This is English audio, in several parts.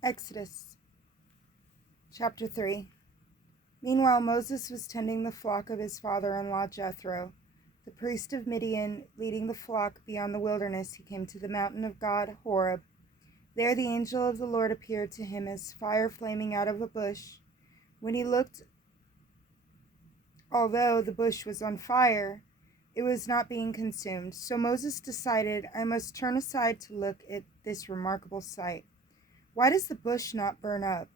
Exodus chapter 3. Meanwhile Moses was tending the flock of his father-in-law Jethro, the priest of Midian. Leading the flock beyond the wilderness, he came to the mountain of God, Horeb. There the angel of the Lord appeared to him as fire flaming out of a bush. When he looked, although the bush was on fire, it was not being consumed. So Moses decided, I must turn aside to look at this remarkable sight. Why does the bush not burn up?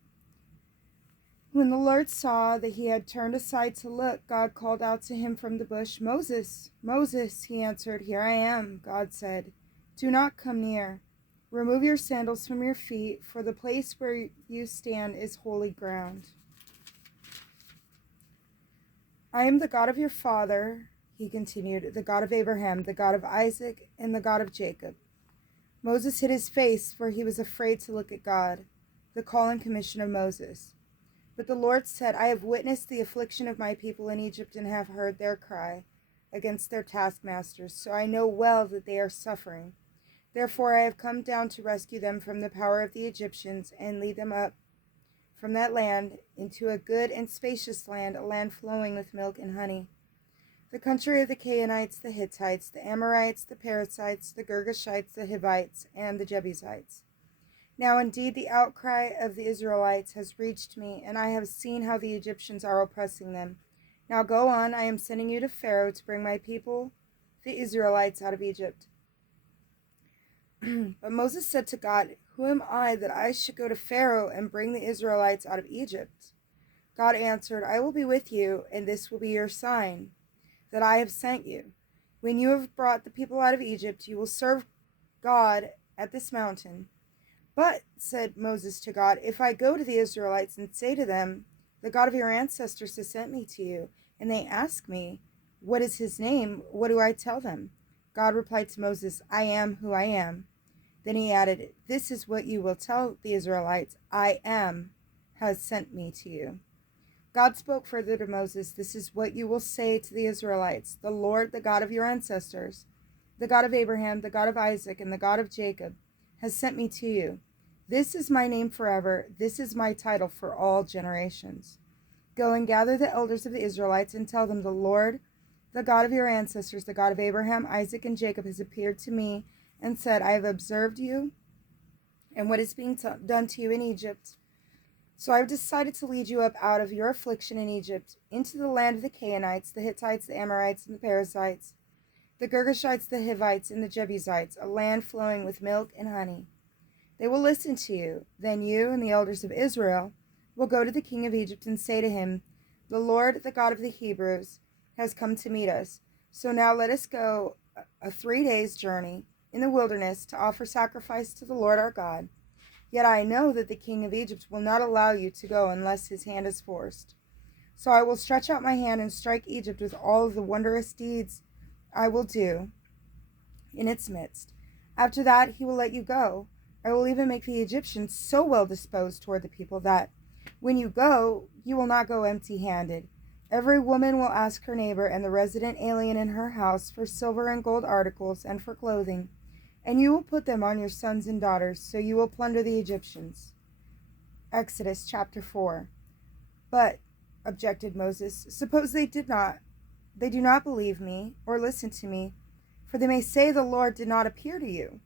When the Lord saw that he had turned aside to look, God called out to him from the bush, Moses, Moses. He answered, Here I am. God said, Do not come near. Remove your sandals from your feet, for the place where you stand is holy ground. I am the God of your father, he continued, the God of Abraham, the God of Isaac, and the God of Jacob. Moses hid his face, for he was afraid to look at God. The call and commission of Moses. But the Lord said, I have witnessed the affliction of my people in Egypt and have heard their cry against their taskmasters, so I know well that they are suffering. Therefore I have come down to rescue them from the power of the Egyptians and lead them up from that land into a good and spacious land, a land flowing with milk and honey. The country of the Canaanites, the Hittites, the Amorites, the Perizzites, the Girgashites, the Hivites, and the Jebusites. Now indeed the outcry of the Israelites has reached me, and I have seen how the Egyptians are oppressing them. Now go on, I am sending you to Pharaoh to bring my people, the Israelites, out of Egypt. But Moses said to God, Who am I that I should go to Pharaoh and bring the Israelites out of Egypt? God answered, I will be with you, and this will be your sign, that I have sent you. When you have brought the people out of Egypt, you will serve God at this mountain. But, said Moses to God, if I go to the Israelites and say to them, The God of your ancestors has sent me to you, and they ask me, What is his name? What do I tell them? God replied to Moses, I am who I am. Then he added, This is what you will tell the Israelites, I am has sent me to you. God spoke further to Moses, This is what you will say to the Israelites, The Lord, the God of your ancestors, the God of Abraham, the God of Isaac, and the God of Jacob, has sent me to you. This is my name forever. This is my title for all generations. Go and gather the elders of the Israelites and tell them, The Lord, the God of your ancestors, the God of Abraham, Isaac, and Jacob, has appeared to me and said, I have observed you and what is being done to you in Egypt. So I have decided to lead you up out of your affliction in Egypt into the land of the Canaanites, the Hittites, the Amorites, and the Perizzites, the Girgashites, the Hivites, and the Jebusites, a land flowing with milk and honey. They will listen to you. Then you and the elders of Israel will go to the king of Egypt and say to him, The Lord, the God of the Hebrews, has come to meet us. So now let us go a 3 days' journey in the wilderness to offer sacrifice to the Lord our God. Yet I know that the king of Egypt will not allow you to go unless his hand is forced. So I will stretch out my hand and strike Egypt with all of the wondrous deeds I will do in its midst. After that he will let you go. I will even make the Egyptians so well disposed toward the people that, when you go, you will not go empty-handed. Every woman will ask her neighbor and the resident alien in her house for silver and gold articles and for clothing, and you will put them on your sons and daughters, so you will plunder the Egyptians. Exodus chapter 4. But, objected Moses, suppose they do not believe me or listen to me, for they may say the Lord did not appear to you.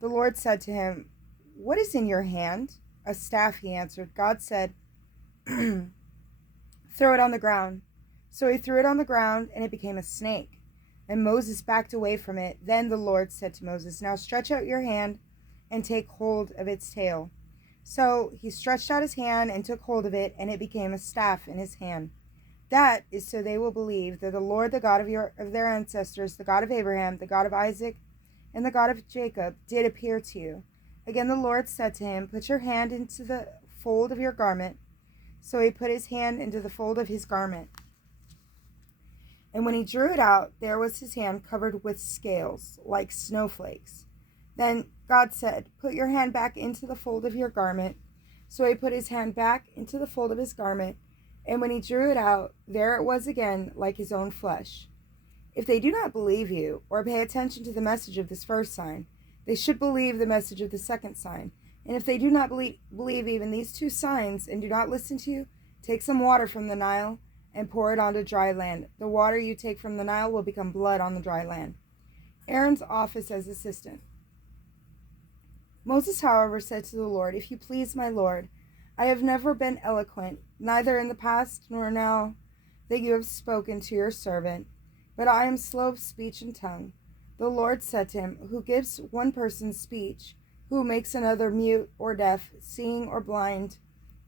The Lord said to him, What is in your hand? A staff, he answered. God said, Throw it on the ground. So he threw it on the ground, and it became a snake. And Moses backed away from it. Then the Lord said to Moses, Now stretch out your hand and take hold of its tail. So he stretched out his hand and took hold of it, and it became a staff in his hand. That is so they will believe that the Lord, the God of their ancestors, the God of Abraham, the God of Isaac, and the God of Jacob, did appear to you. Again the Lord said to him, Put your hand into the fold of your garment. So he put his hand into the fold of his garment. And when he drew it out, there was his hand covered with scales, like snowflakes. Then God said, Put your hand back into the fold of your garment. So he put his hand back into the fold of his garment, and when he drew it out, there it was again, like his own flesh. If they do not believe you, or pay attention to the message of this first sign, they should believe the message of the second sign. And if they do not believe even these 2 signs and do not listen to you, take some water from the Nile and pour it onto dry land. The water you take from the Nile will become blood on the dry land." Aaron's office as assistant. Moses, however, said to the Lord, "If you please, my Lord, I have never been eloquent, neither in the past nor now that you have spoken to your servant, but I am slow of speech and tongue." The Lord said to him, "Who gives one person speech? Who makes another mute or deaf, seeing or blind?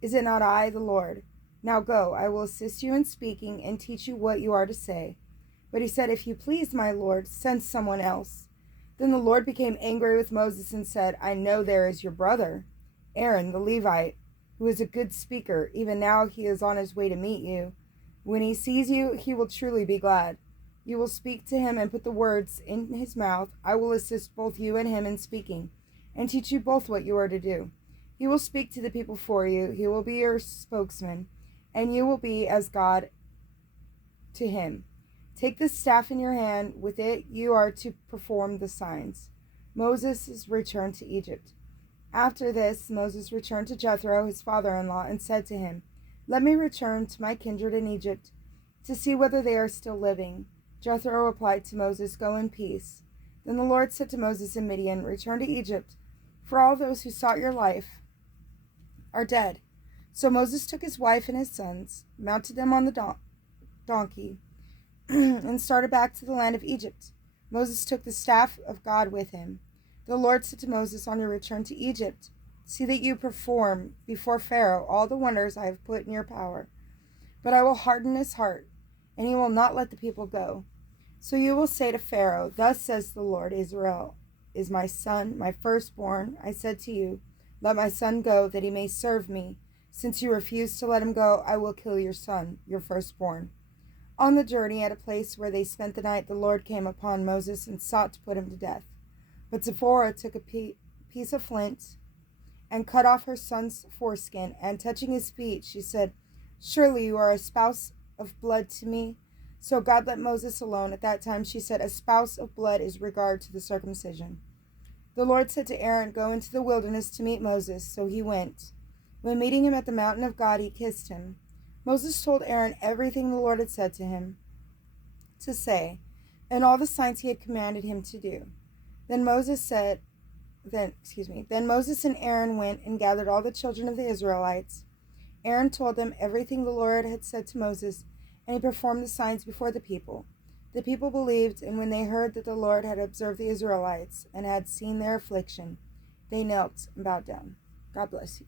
Is it not I, the Lord? Now go, I will assist you in speaking and teach you what you are to say." But he said, "If you please, my Lord, send someone else." Then the Lord became angry with Moses and said, "I know there is your brother, Aaron the Levite, who is a good speaker. Even now he is on his way to meet you. When he sees you, he will truly be glad. You will speak to him and put the words in his mouth. I will assist both you and him in speaking, and teach you both what you are to do. He will speak to the people for you. He will be your spokesman, and you will be as God to him. Take this staff in your hand. With it you are to perform the signs." Moses' return to Egypt. After this, Moses returned to Jethro, his father-in-law, and said to him, "Let me return to my kindred in Egypt to see whether they are still living." Jethro replied to Moses, "Go in peace." Then the Lord said to Moses in Midian, "Return to Egypt, for all those who sought your life are dead." So Moses took his wife and his sons, mounted them on the donkey, and started back to the land of Egypt. Moses took the staff of God with him. The Lord said to Moses, "On your return to Egypt, see that you perform before Pharaoh all the wonders I have put in your power. But I will harden his heart, and he will not let the people go. So you will say to Pharaoh, 'Thus says the Lord, Israel is my son, my firstborn. I said to you, let my son go, that he may serve me. Since you refuse to let him go, I will kill your son, your firstborn.'" On the journey, at a place where they spent the night, the Lord came upon Moses and sought to put him to death. But Zipporah took a piece of flint and cut off her son's foreskin, and touching his feet, she said, "Surely you are a spouse of blood to me." So God let Moses alone. At that time she said, "A spouse of blood is regard to the circumcision." The Lord said to Aaron, "Go into the wilderness to meet Moses." So he went. When meeting him at the mountain of God, he kissed him. Moses told Aaron everything the Lord had said to him to say, and all the signs he had commanded him to do. Then Moses and Aaron went and gathered all the children of the Israelites. Aaron told them everything the Lord had said to Moses, and he performed the signs before the people. The people believed, and when they heard that the Lord had observed the Israelites and had seen their affliction, they knelt and bowed down. God bless you.